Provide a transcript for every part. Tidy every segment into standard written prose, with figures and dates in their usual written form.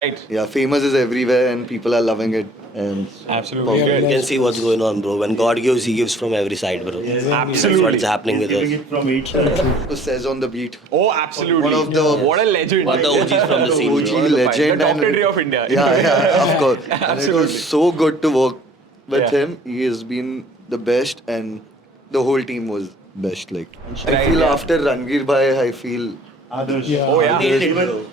Right. Yeah, famous is everywhere and people are loving it. And Absolutely. perfect. You can see what's going on, bro. When God gives, He gives from every side, bro. That's what's Absolutely. happening with us. From each side. So Sez On The Beat. Oh, absolutely. One of the What a legend. One of the OGs from the scene, OG bro. legend. The and Dr. Dre of India. Yeah, of course. And it Absolutely. was so good to work with Yeah. him. He has been the best and the whole team was best. Like I Right, feel yeah. after Ranveer Bhai, I feel Others. Oh, yeah. Even,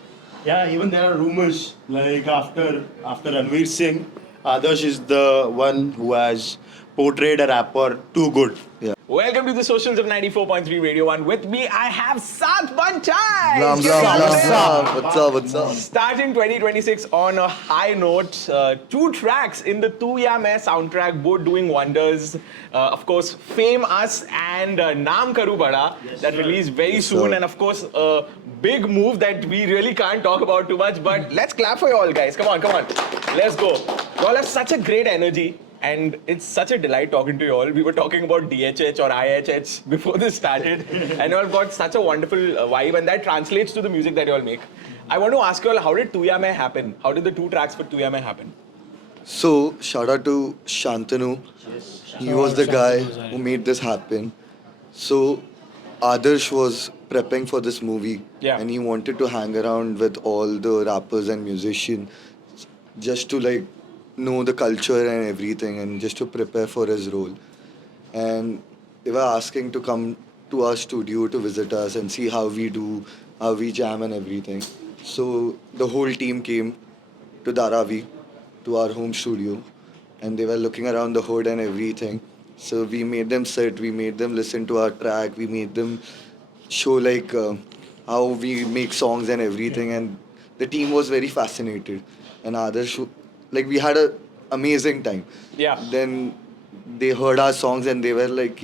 yeah, even there are rumors like after Ranveer Singh, Adarsh is the one who has portrayed a rapper too good. Welcome to the socials of 94.3 Radio 1. With me, I have 7Bantaiz. Ram, Give it ram, up, ram, sir. ram. What's up, what's up? Starting 2026 on a high note, two tracks in the Tu Yaa Main soundtrack, both doing wonders. Of course, Fame Us and Naam Karu Bada that released very soon, sir. and of course, a big move that we really can't talk about too much. But let's clap for you all, guys. Come on, let's go. You all have such a great energy. And it's such a delight talking to you all. We were talking about DHH or IHH before this started. And you all got such a wonderful vibe, and that translates to the music that you all make. I want to ask you all, how did Tu Yaa Main happen? How did the two tracks for Tu Yaa Main happen? So shout out to Shantanu. He was the guy who made this happen. So Adarsh was prepping for this movie, Yeah. and he wanted to hang around with all the rappers and musicians just to like know the culture and everything, and just to prepare for his role. And they were asking to come to our studio to visit us and see how we do, how we jam and everything. So the whole team came to Dharavi, to our home studio, and they were looking around the hood and everything. So we made them sit, we made them listen to our track, we made them show like how we make songs and everything, and the team was very fascinated. And others, like we had a amazing time. Yeah. Then they heard our songs and they were like,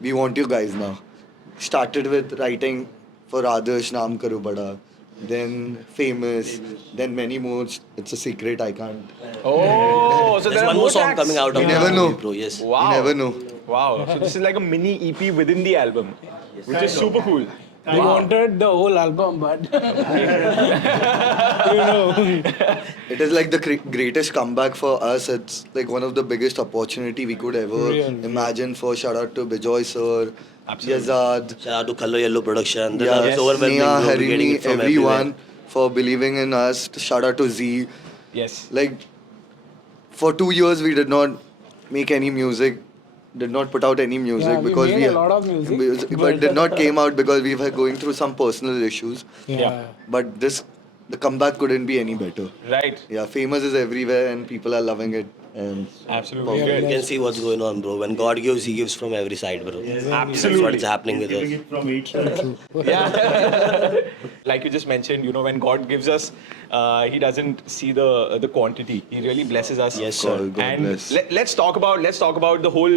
"We want you guys now." Started with writing for Adarsh, Naam Karu Bada, then Famous, then many more. It's a secret I can't. Oh, so There's there are one more more song tracks. coming out of You the never movie, know. bro. Yes. Wow. You never know. Wow. So this is like a mini EP within the album, which is super cool. We wanted the whole album, but It is like the greatest comeback for us. It's like one of the biggest opportunity we could ever imagine. For shout out to Bejoy sir, Yazad, Shout out to Color Yellow Production. This yeah, is overwhelming, Nia, bro. We're getting Harini, it from everyone everywhere. for believing in us. Shout out to Z. Yes. Like for 2 years we did not make any music, did not put out any music Yeah, we because made a lot of music, but did not came out because we were going through some personal issues. yeah. But the comeback couldn't be any better. Right. Yeah, famous is everywhere and people are loving it. And Absolutely. Yeah, You can see what's going on, bro. When God gives, He gives from every side, bro. That's Absolutely. what's happening with us. From each side. Yeah. Like you just mentioned, when God gives us, He doesn't see the quantity. He really blesses us. Yes, sir. God And bless. let's talk about the whole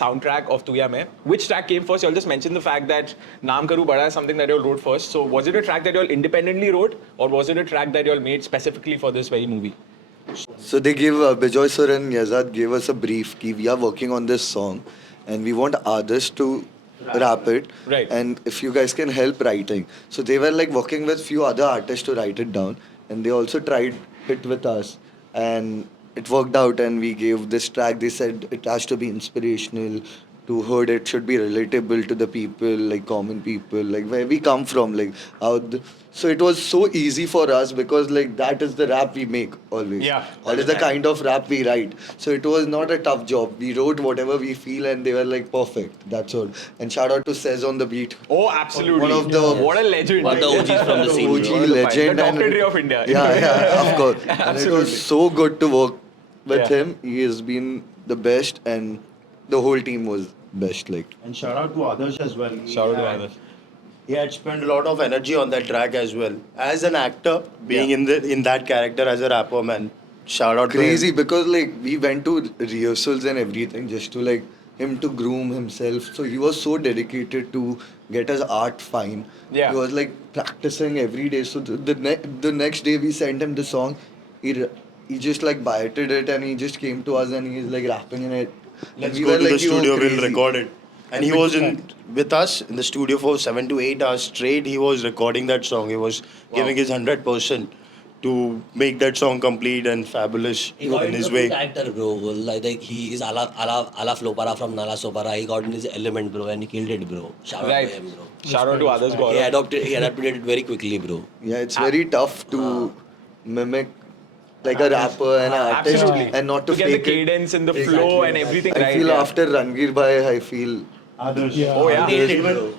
soundtrack of Tu Yaa Main. Which track came first? You all just mentioned the fact that Naam Karu Bada is something that you all wrote first. So was it a track that you all independently wrote, or was it a track that you all made specifically for this very movie? So they gave Bejoy sir and Yazad gave us a brief. Ki we are working on this song, and we want others to rap it. Right. And if you guys can help writing. So they were like working with few other artists to write it down, and they also tried it with us, and it worked out. And we gave this track. They said it has to be inspirational. To heard it should be relatable to the people, like common people, like where we come from, like how. So it was so easy for us because like that is the rap we make always. Yeah, That is the kind of rap we write. So it was not a tough job. We wrote whatever we feel and they were like perfect. That's all. And shout out to Sez On The Beat. Oh, absolutely. One of the- what a legend. One of the OGs from the scene, OG bro. legend. The and- Dr. Dre of India. Yeah, of course. And it Absolutely. was so good to work with Yeah. him. He has been the best and the whole team was best. Like And shout out to others as well. Shout out to others. He had spent a lot of energy on that track as well. As an actor, being in that character as a rapper, man. Shout out crazy to him. because like we went to rehearsals and everything just to like him to groom himself. So he was so dedicated to get his art fine. Yeah. He was like practicing every day. So the next day we sent him the song. He just like bioted it and he just came to us and he's like rapping in it. Let's And we go were to the like, "Yo, studio, we'll crazy." record it. And he was with us in the studio for 7 to 8 hours straight. He was recording that song. He was giving his 100%. to make that song complete and fabulous He got in into his the way. character, bro. Like he is ala Flopara from Nala Sopara. He got in his element, bro, and he killed it, bro. Shout out Right. to him, bro. Shout out to Adarsh He Gourav. adapted it very quickly, bro. Yeah, it's very tough to mimic like a rapper and an artist Absolutely. and not to get the fake it. cadence and the flow and everything I right. feel yeah. after Ranveer Bhai, I feel Others. Yeah. Oh, yeah. Even,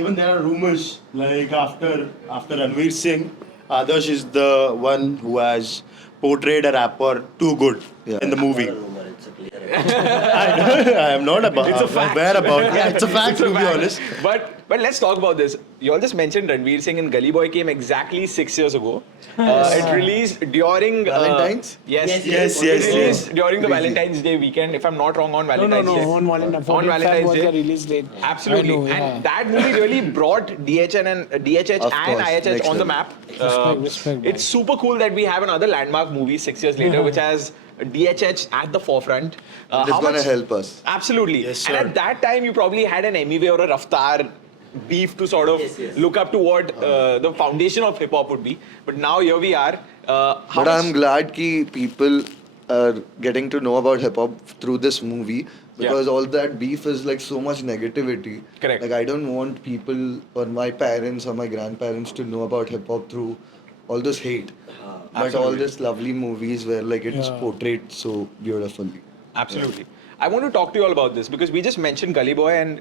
even there are rumors like after Ranveer Singh, Adarsh is the one who has portrayed a rapper too good Yeah. in the movie. It's a clear. I am not about It's a fact. aware about. Yeah, it's a fact It's a to be fact. honest. But let's talk about this. You all just mentioned Ranveer Singh and Gully Boy came exactly 6 years ago. It released during Valentine's? Yes, Yes, It yes, released yes. during the Valentine's Day weekend, if I'm not wrong, on No, Valentine's Day. on Valentine's. On Valentine's was Day. the release date. Absolutely, I know, yeah. and that movie really brought DHH and Of course, IHH next on the level. map. Respect, It's super cool that we have another landmark movie 6 years later, which has DHH at the forefront. it's how gonna much- help us. Absolutely. Yes, and sir. at that time, you probably had an Emiway or a Raftar beef to sort of look up to what the foundation of hip hop would be. But now here we are. How But I'm glad ki people are getting to know about hip hop through this movie because all that beef is like so much negativity. Correct. Like I don't want people or my parents or my grandparents to know about hip hop through all this hate. But all these lovely movies where like it's Yeah. portrayed so beautifully. Absolutely. I want to talk to you all about this because we just mentioned Gully Boy and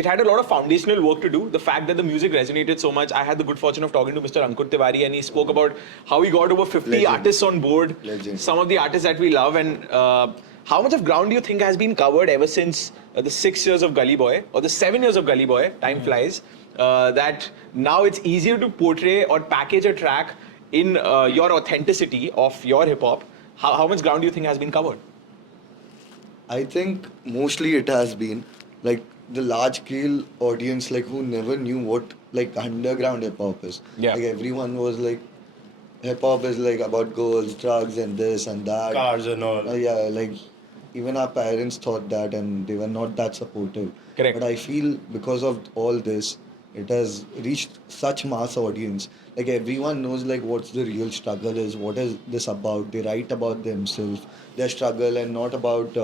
it had a lot of foundational work to do. The fact that the music resonated so much. I had the good fortune of talking to Mr. Ankur Tiwari and he spoke about how he got over 50 Legend. artists on board. Legend. Some of the artists that we love and how much of ground do you think has been covered ever since the 6 years of Gully Boy or the 7 years of Gully Boy, time flies, that now it's easier to portray or package a track in your authenticity of your hip hop. How much ground do you think has been covered? I think mostly it has been like the large scale audience like who never knew what like underground hip hop is. Yeah. Like everyone was like hip hop is like about girls, drugs and this and that. Cars and all. Yeah, like even our parents thought that and they were not that supportive. Correct. But I feel because of all this, it has reached such mass audience. Like everyone knows like what's the real struggle is, what is this about. They write about themselves, their struggle and not about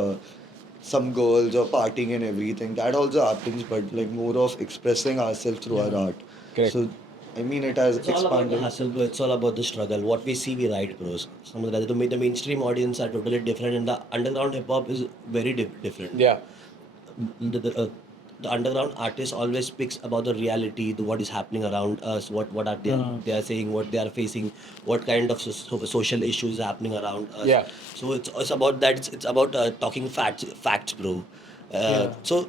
some girls or partying and everything. That also happens, but like more of expressing ourselves through our art. Correct. So I mean it has It's all about the expanded. hustle, bro. It's all about the struggle. What we see, we write, bros. Some of the mainstream audience are totally different, and the underground hip hop is very different. Yeah. The underground artist always speaks about the reality, what is happening around us, what are they are saying, what they are facing, what kind of social issues are happening around us. Yeah. So it's about that. It's about talking facts, bro. So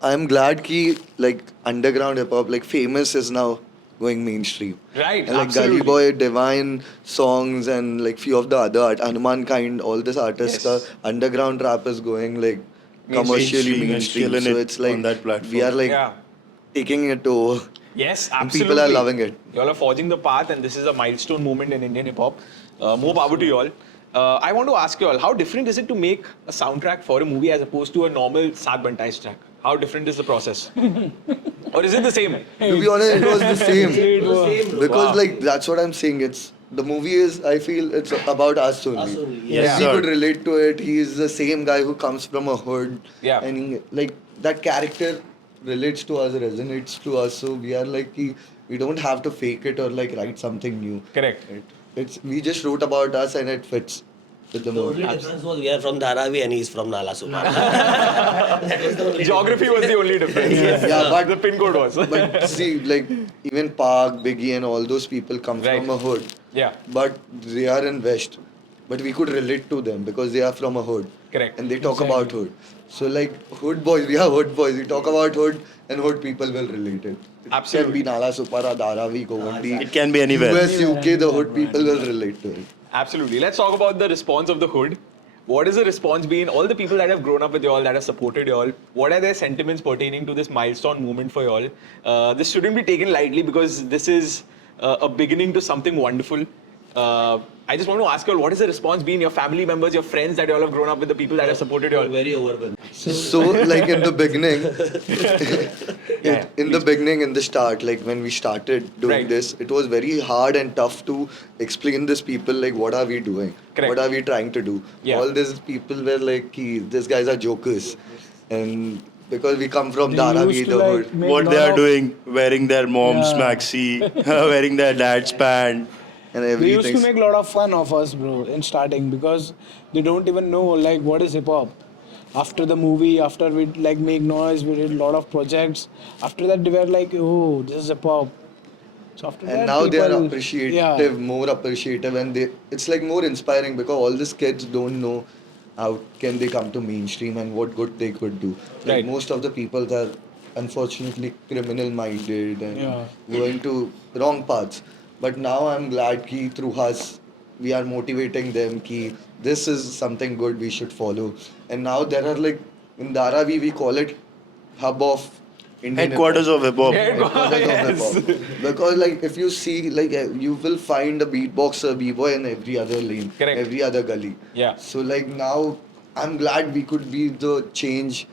I'm glad ki like underground hip hop, like Famous is now going mainstream. Right, And like absolutely. Gully Boy, Divine songs and like few of the other Hanuman Kind, all this artists Yes. are underground rap is going like commercially Mainstream and mainstream. killing So it it's like on that platform. we are like Yeah. taking it over. Yes, And absolutely. people are loving it. You all are forging the path, and this is a milestone moment in Indian hip hop. More power to you all. I want to ask you all, how different is it to make a soundtrack for a movie as opposed to a normal 7Bantaiz track? How different is the process? Or is it the same? To be honest, it was the same. Because Wow. like that's what I'm saying. It's the movie is I feel it's about us only. Us only, yes. Like, we sir. could relate to it. He's the same guy who comes from a hood. Yeah. And he, like that character relates to us, resonates to us. So we are like we don't have to fake it or like write something new. Correct. It's we just wrote about us and it fits with the the only movie. difference was we are from Dharavi and he's from Nala Sopara. That was the only Geography was the only difference. Yeah, but The pin code was. but see, like even Park, Biggie, and all those people come Right. from a hood. Yeah. But they are in West. But we could relate to them because they are from a hood. Correct. And they talk about hood. So like hood boys, we are hood boys. We talk about hood and hood people will relate it. It Absolutely. can be Nala, Supara, Dharavi, Govandi. It can be anywhere. US, UK, the hood people will relate to it. Absolutely. Let's talk about the response of the hood. What has the response been? All the people that have grown up with y'all, that have supported y'all, what are their sentiments pertaining to this milestone movement for y'all? This shouldn't be taken lightly because this is a beginning to something wonderful. I just want to ask you all, what has the response been? Your family members, your friends that you all have grown up with, the people that have supported you all? Very overwhelmed. So like in the beginning, Yeah, in the start, like when we started doing Right. this, it was very hard and tough to explain this people like what are we doing, Correct. what are we trying to do. Yeah. All these people were like, "Ki, these guys are jokers," and because we come from They Dharavi, used to, the like, hood. make What lot they are of- doing, wearing their mom's Yeah. maxi, wearing their dad's pant. and They used to everything. make a lot of fun of us, bro, in starting because they don't even know like what is hip hop. After the movie, after we like make noise, we did a lot of projects. After that, they were like, "Oh, this is hip hop." So after that, And now they are people- appreciative, Yeah. more appreciative, and it's like more inspiring because all these kids don't know how can they come to mainstream and what good they could do. Like Right. most of the people are unfortunately criminal minded and Yeah. going to wrong paths. But now I'm glad ki through us we are motivating them ki this is something good we should follow. And now there are like in Dharavi we call it hub of Indian Headquarters of hip hop. Headquarters of Yes. hip-hop. Because like if you see like you will find a beatboxer, b-boy in every other lane, Correct. every other gully. Yeah. So like now I'm glad we could be the change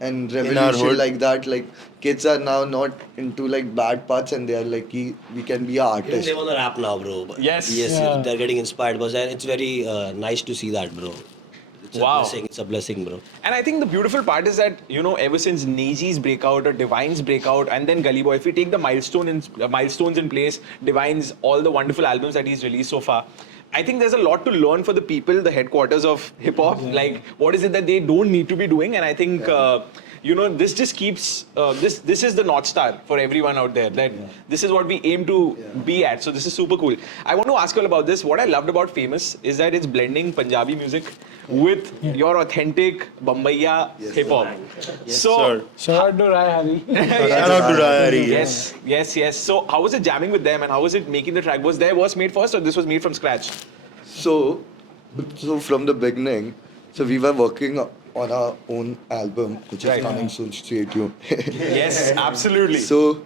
and our revolution hood. like that. Like kids are now not into like bad parts and they are like we can be an Even artist. they want to rap now, bro. But Yes. Yes, Yeah. they're getting inspired. But it's very nice to see that, bro. It's Wow. a blessing. It's a blessing, bro. And I think the beautiful part is that, you know, ever since Neji's breakout or Divine's breakout and then Gully Boy, if we take the milestones in place, Divine's, all the wonderful albums that he's released so far, I think there's a lot to learn for the people, the headquarters of hip hop. Like, what is it that they don't need to be doing? And I think, you know, this just keeps, this is the North Star for everyone out there. That this is what we aim to be at. So this is super cool. I want to ask you all about this. What I loved about Famous is that it's blending Punjabi music with your authentic Bombaya hip hop. So, Sir. Shout out to Rai Harrie. Shout out to Rai Harrie. yes. So, how was it jamming with them and how was it making the track? Was their verse made first or this was made from scratch? So from the beginning, so we were working on our own album, which Right. is coming soon. Stay tuned. Yes, absolutely. So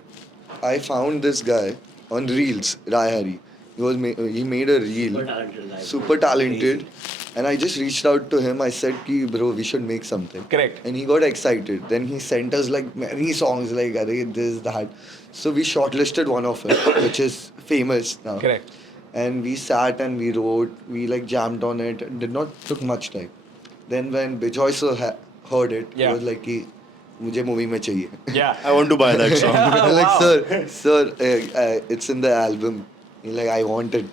I found this guy on Reels, Rai Harrie. He made a reel, Super talented guy. super talented, and I just reached out to him. I said, "Ki bro, we should make something." Correct. And he got excited. Then he sent us like many songs, like "Arey, this, that." So we shortlisted one of it, which is Famous now. Correct. And we sat and we wrote. We like jammed on it. It did not took much time. Then when Bejoy sir heard it, Yeah. he was like, "Ki, मुझे movie में चाहिए." Yeah. I want to buy that song. I'm like, Wow. sir, it's in the album. He's like, I want it.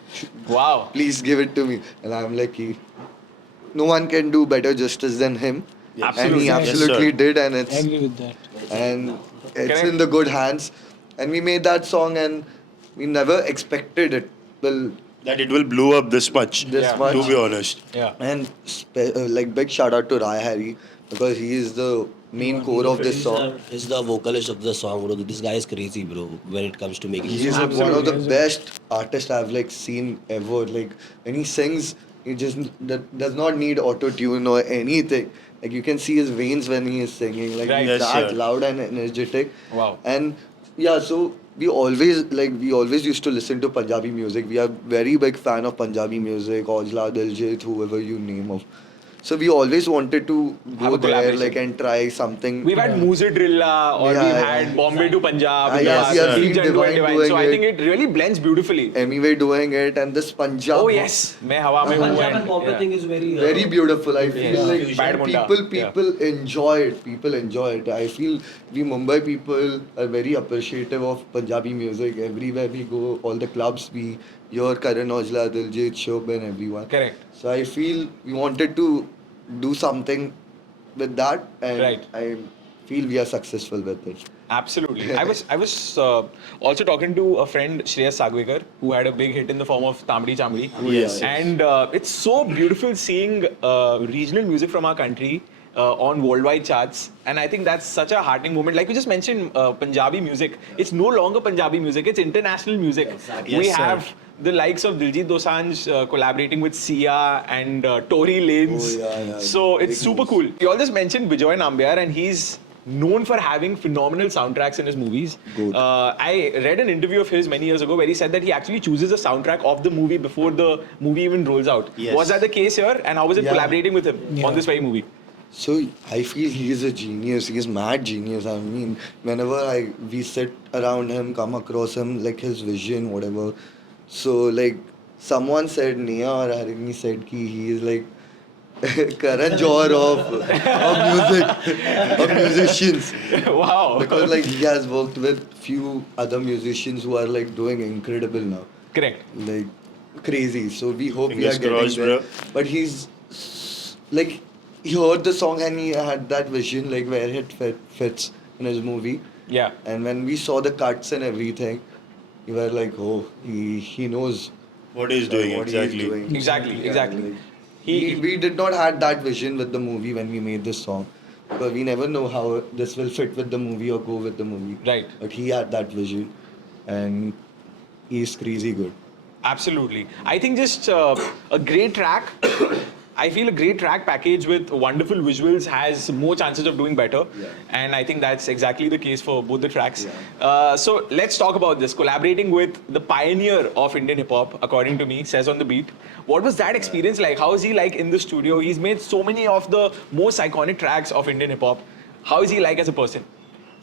Wow. Please give it to me. And I'm like, no one can do better justice than him. And he Absolutely. Yes, absolutely sir. did, and I it's agree with that. it's in the good hands. And we made that song, and we never expected it. Well, That it will blow up this much. this Yeah. much. To be honest. Yeah. And like big shout out to Rai Harrie because he is the main core of this song. He's the vocalist of the song, bro. This guy is crazy, bro. When it comes to making He is songs. one of the best artists I've like seen ever. Like when he sings, he just does not need auto tune or anything. Like you can see his veins when he is singing. Like Right. he's Yes, that sir. loud and energetic. Wow. And yeah, so we always used to listen to Punjabi music. We are very big fan of Punjabi music, Aujla, Diljit, whoever you name of. So we always wanted to Have go a there, collaboration. like and try something. We've had Muzidrilla or Yeah, we've yeah. had Bombay to Punjab. Ah, we've yes, had yes, Deep seen Jungle and Divine Divine. doing So I it. think it really blends beautifully. Anyway, doing it and this Punjab. Oh yes, मैं हवा में हूँ Punjab and and- Bombay yeah. thing is very Very beautiful. I feel Yeah. like Bad Munda. people enjoy it. People enjoy it. I feel we Mumbai people are very appreciative of Punjabi music. Everywhere we go, all the clubs we hear Karan Aujla, Diljit, Shobh and everyone. Correct. So I feel we wanted to do something with that, and Right. I feel we are successful with it. Absolutely. I was also talking to a friend, Shreyas Sagwekar, who had a big hit in the form of Tamdi Chamdi. Yes. And it's so beautiful seeing regional music from our country on worldwide charts. And I think that's such a heartening moment. Like we just mentioned, Punjabi music. It's no longer Punjabi music. It's international music. Exactly. We Yes, sir. have the likes of Diljit Dosanjh collaborating with Sia and Tory Lanez. Oh, yeah. So it's Big super moves. cool. You all just mentioned Bejoy Nambiar and he's known for having phenomenal soundtracks in his movies. Good. I read an interview of his many years ago where he said that he actually chooses a soundtrack of the movie before the movie even rolls out. Yes. Was that the case here? And how was it Yeah. collaborating with him on this very movie? So I feel he is a genius. He is mad genius. I mean, whenever we sit around him, come across him, like his vision, whatever. So like someone said, Nia or Harini said ki he is like Karan Aujla of musicians. Wow. Because like he has worked with few other musicians who are like doing incredible now. Correct. Like crazy. So we hope we Fingers are getting crossed, there. bro. But he's like he heard the song and he had that vision like where it fits in his movie. Yeah. And when we saw the cuts and everything, we were like, oh, he knows What he's doing what exactly. he's doing. Exactly, exactly. Like, He- we did not had that vision with the movie when we made this song. Because we never know how this will fit with the movie or go with the movie. Right. But he had that vision and he's crazy good. Absolutely. I think just a great track. I feel a great track package with wonderful visuals has more chances of doing better. Yeah. And I think that's exactly the case for both the tracks. Yeah. So let's talk about this. Collaborating with the pioneer of Indian hip hop, according to me, Sez On The Beat. What was that experience like? How is he like in the studio? He's made so many of the most iconic tracks of Indian hip hop. How is he like as a person?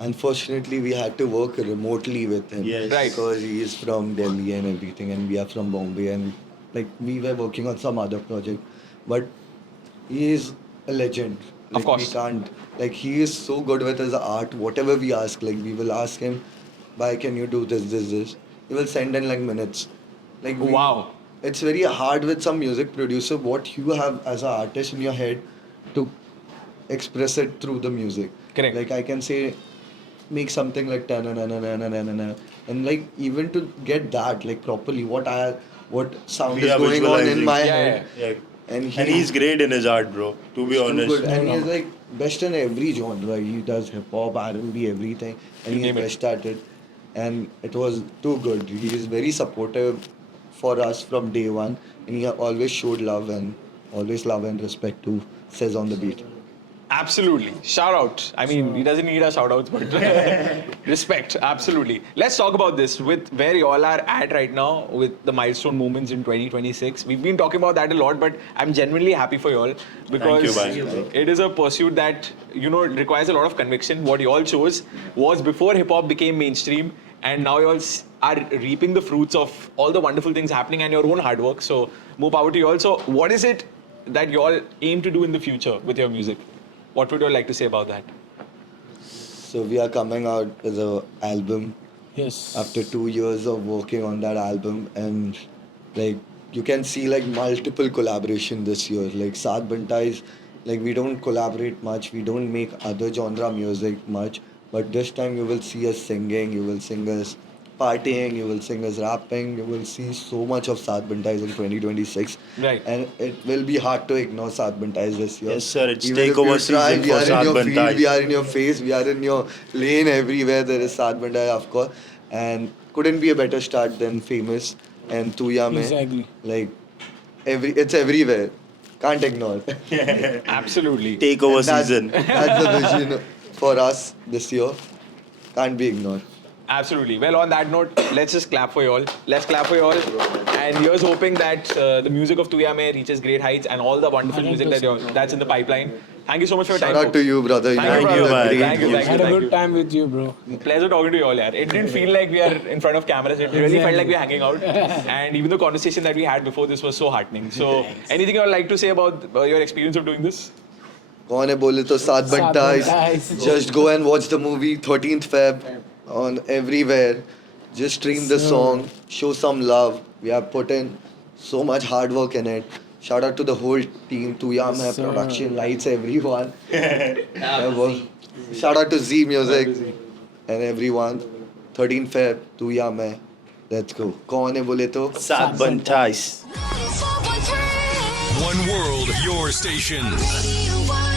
Unfortunately, we had to work remotely with him. Yes. Right. Because he is from Delhi and everything, and we are from Bombay, and like we were working on some other project. But he is a legend. Like, course. We can't. Like he is so good with his art. Whatever we ask, like we will ask him, "Why can you do this, this, this?" He will send in like minutes. Like Wow. It's very hard with some music producer. What you have as an artist in your head to express it through the music. Correct. Like I can say, make something like ta na na na na na na na na, and like even to get that like properly, what sound We is are going on in visualizing. my Yeah, head. Yeah. And And he's great in his art, bro. To be too honest. good. And he's like best in every genre. He does hip hop, R&B, everything, and he's name it. best at it. And it was too good. He is very supportive for us from day one, and he always showed love and respect to Sez On The Beat. Absolutely. Shout out. I mean, he doesn't need our shout outs, but respect. Absolutely. Let's talk about this with where you all are at right now with the milestone moments in 2026. We've been talking about that a lot, but I'm genuinely happy for you all because Thank you, bhai. it is a pursuit that, requires a lot of conviction. What you all chose was before hip hop became mainstream, and now you all are reaping the fruits of all the wonderful things happening and your own hard work. So, more power to you all. So, what is it that you all aim to do in the future with your music? What would you like to say about that? So we are coming out with an album Yes. after 2 years of working on that album, and like you can see like multiple collaboration this year. Like 7Bantaiz, like we don't collaborate much, we don't make other genre music much, but this time you will see us singing, you will sing us partying, you will sing us rapping, you will see so much of 7Bantaiz in 2026. Right. And it will be hard to ignore 7Bantaiz this year. Yes, sir, it's Even if takeover you try, season we for are in your 7Bantaiz. feed, we are in your face, we are in your lane everywhere. There is 7Bantaiz, of course. And couldn't be a better start than Famous and Tu Yaa Main. Exactly. Like, it's everywhere. Can't ignore. Absolutely. Takeover And that's- season. That's the vision for us this year. Can't be ignored. Absolutely. Well, on that note, let's just clap for you all. Let's clap for you all. And here's hoping that the music of Tu Yaa Main reaches great heights and all the wonderful music that's in the pipeline. Thank you so much for your time. Shout out folks. to you, brother. Thank you, did a bhai. great Thank you, job. thank Had a you. good time with you, bro. Pleasure talking to you all, yaar. It didn't feel like we are in front of cameras. It really felt like we were hanging out. And even the conversation that we had before this was so heartening. So, anything you would like to say about your experience of doing this? कौन है बोले तो 7Bantaiz. 7Bantaiz. Just go and watch the movie 13th Feb on everywhere. Just stream the song, show some love. We have put in so much hard work in it. Shout out to the whole team, Tu Yaa Main, Sir. production, lights, everyone. Shout out to Z Music and everyone. 13th Feb, Tu Yaa Main. Let's go. कौन है बोले तो 7Bantaiz. One world, your station.